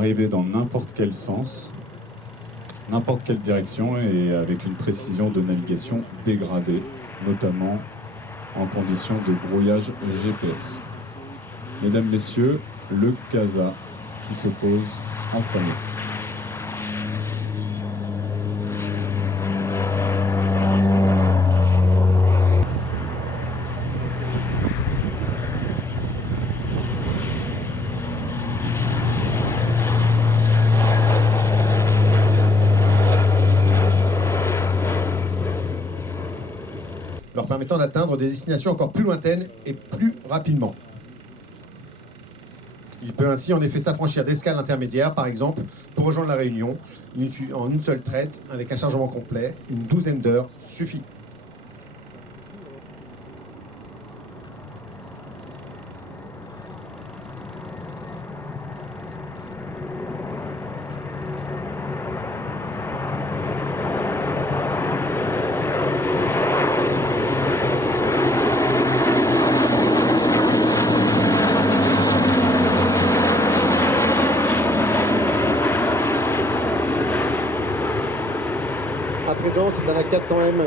arriver dans n'importe quel sens, n'importe quelle direction et avec une précision de navigation dégradée, notamment en conditions de brouillage GPS. Mesdames, Messieurs, le CASA qui se pose en premier. leur permettant d'atteindre des destinations encore plus lointaines et plus rapidement. Il peut ainsi en effet s'affranchir d'escales intermédiaires, par exemple, pour rejoindre la Réunion, en une seule traite, avec un chargement complet, une 12aine d'heures suffit. À présent, c'est un A400M.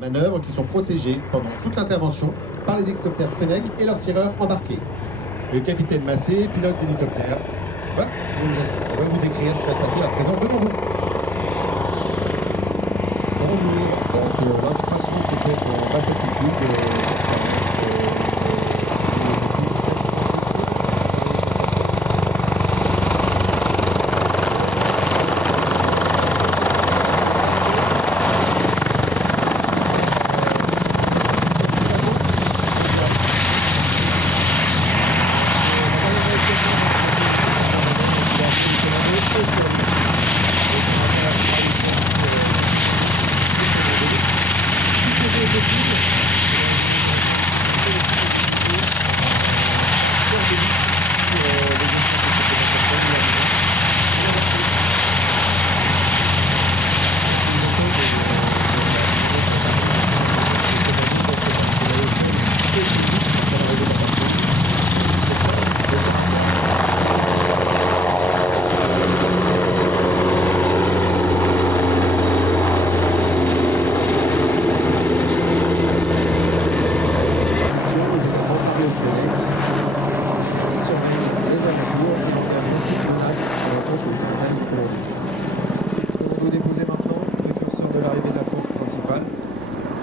Manœuvres qui sont protégées pendant toute l'intervention par les hélicoptères Fennec et leurs tireurs embarqués. Le capitaine Massé, pilote d'hélicoptère, va vous décrire ce qui va se passer à présent devant vous. Bonjour, donc l'infiltration s'est faite en basse altitude.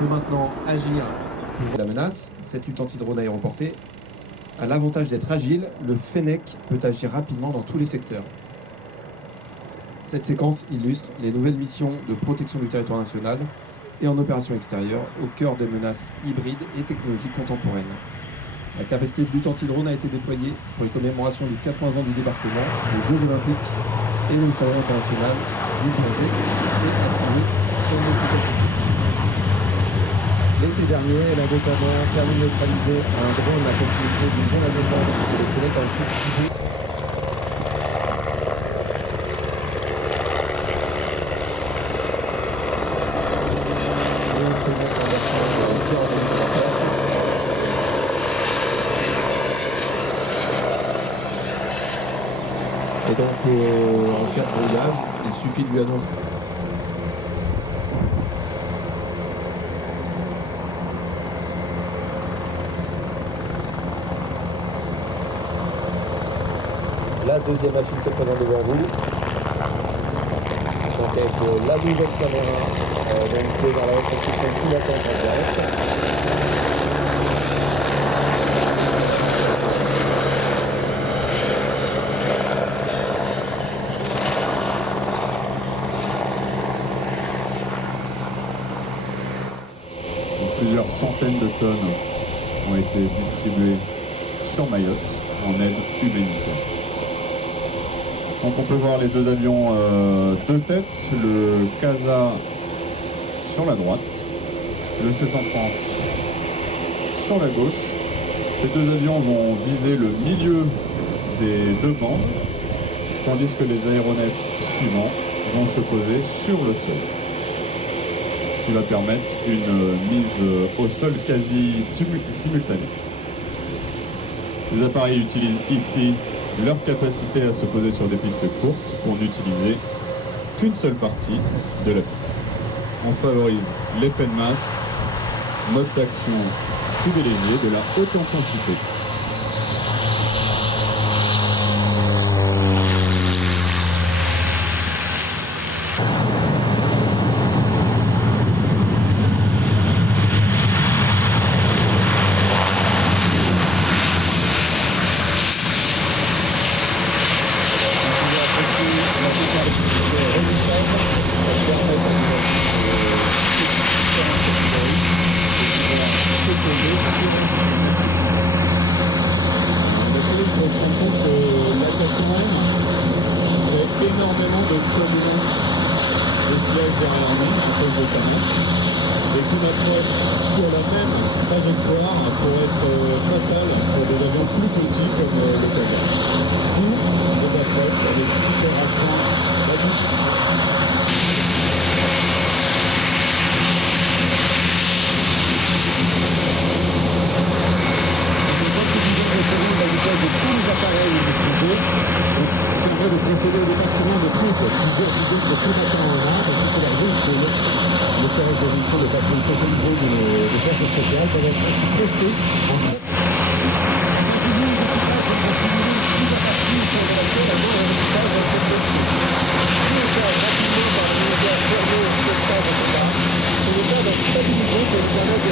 Maintenant agir pour la menace. Cette lutte anti-drone aéroportée a l'avantage d'être agile. Le Fennec peut agir rapidement dans tous les secteurs. Cette séquence illustre les nouvelles missions de protection du territoire national et en opération extérieure au cœur des menaces hybrides et technologies contemporaines. La capacité de lutte anti-drone a été déployée pour les commémorations du 80 ans du débarquement, les Jeux Olympiques et le Salon international du plongée et appuyé sur l'efficacité. L'été dernier, elle a notamment permis de neutraliser un drone à proximité d'une zone à défendre et le Fennec a ensuite quitté. Et donc, en cas de brouillage, il suffit de lui annoncer. La deuxième machine se présente devant vous. Donc avec la nouvelle caméra, donc vous dans la reconstruction sous la tente en direct. Plusieurs centaines de tonnes ont été distribuées sur Mayotte. en aide humanitaire. Donc on peut voir les deux avions de tête, le CASA sur la droite, le C-130 sur la gauche. Ces deux avions vont viser le milieu des deux bandes, tandis que les aéronefs suivants vont se poser sur le sol. Ce qui va permettre une mise au sol quasi simultanée. Les appareils utilisent ici leur capacité à se poser sur des pistes courtes pour n'utiliser qu'une seule partie de la piste. On favorise l'effet de masse, mode d'action privilégié de la haute intensité. Énormément de turbulence des sièges derrière nous à cause de sa masse et qu'une approche sur la même trajectoire pourrait être fatale pour des avions plus petits comme le CASA. D'où des approches avec super rafrains de tous les appareils utilisés permet de procéder au détachement de troupes plusieurs dizaines de combattants en main, parce que c'est leur véhicule. Les services de véhicule de patrouille spécialisées des forces spéciales peuvent être ainsi testés en fait. C'est le cas d'être stabilisé pour lui permettre de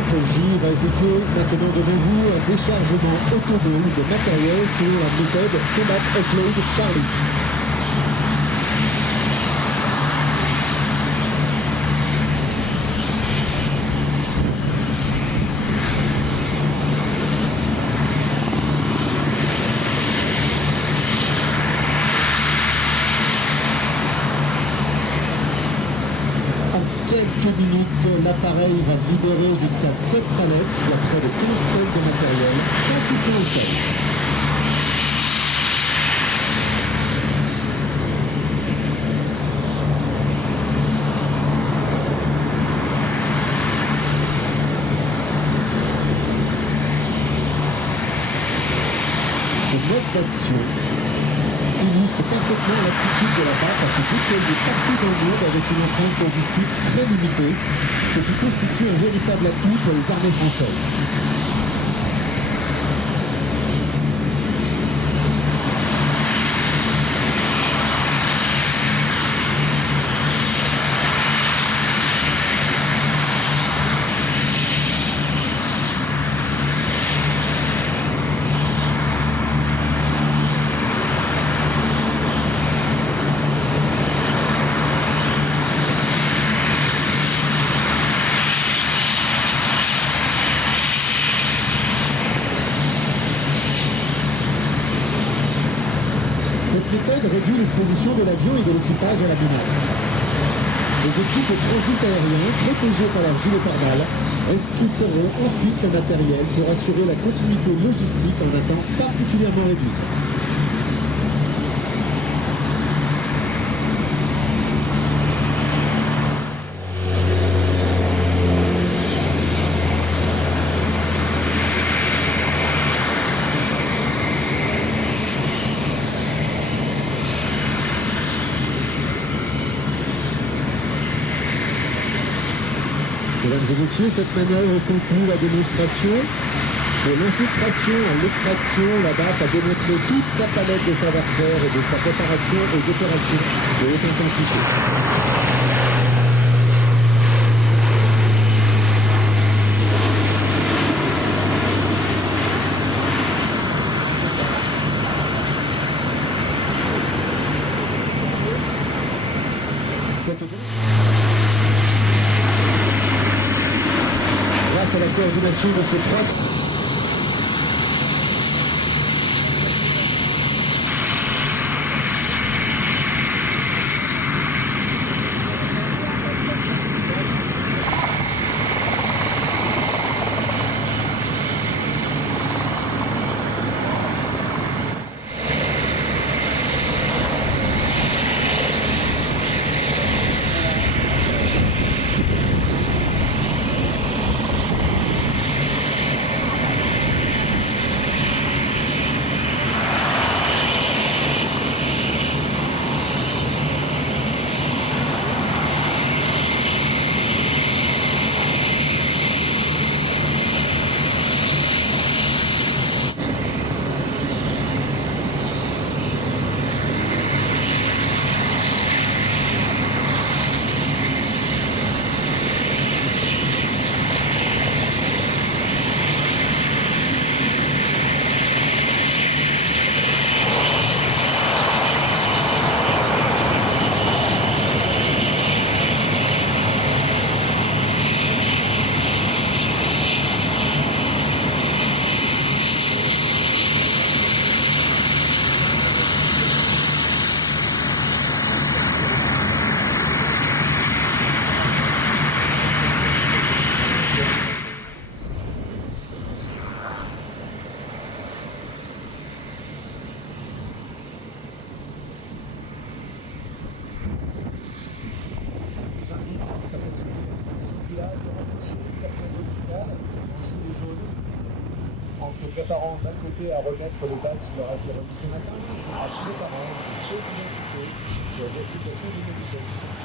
contre, J va effectuer maintenant devant vous un déchargement autonome de matériel sur la méthode Combat Offload Charlie. Quelques minutes, l'appareil va libérer jusqu'à 7 palettes, soit près de 15 tonnes de matériel, sans toucher au sol. Ce mode d'action illustre parfaitement l'attitude de la BAP à se déployer partout dans le monde avec une empreinte logistique très limitée, ce qui constitue un véritable atout pour les armées françaises. Cette méthode réduit l'exposition de l'avion et de l'équipage à la menace. Les équipes de transit aérien, protégées par leur gilet pare-balles, récupéreront ensuite le matériel pour assurer la continuité logistique en un temps particulièrement réduit. Mesdames et messieurs, cette manœuvre conclut la démonstration. De l'infiltration à l'extraction, la BAP a démontré toute sa palette de savoir-faire et de sa préparation aux opérations de haute intensité. Grâce à la coordination de ces trois... En se préparant d'un côté à remettre les badges qui leur a été remis ce matin, à se préparant sur les identités, sur les applications de communication.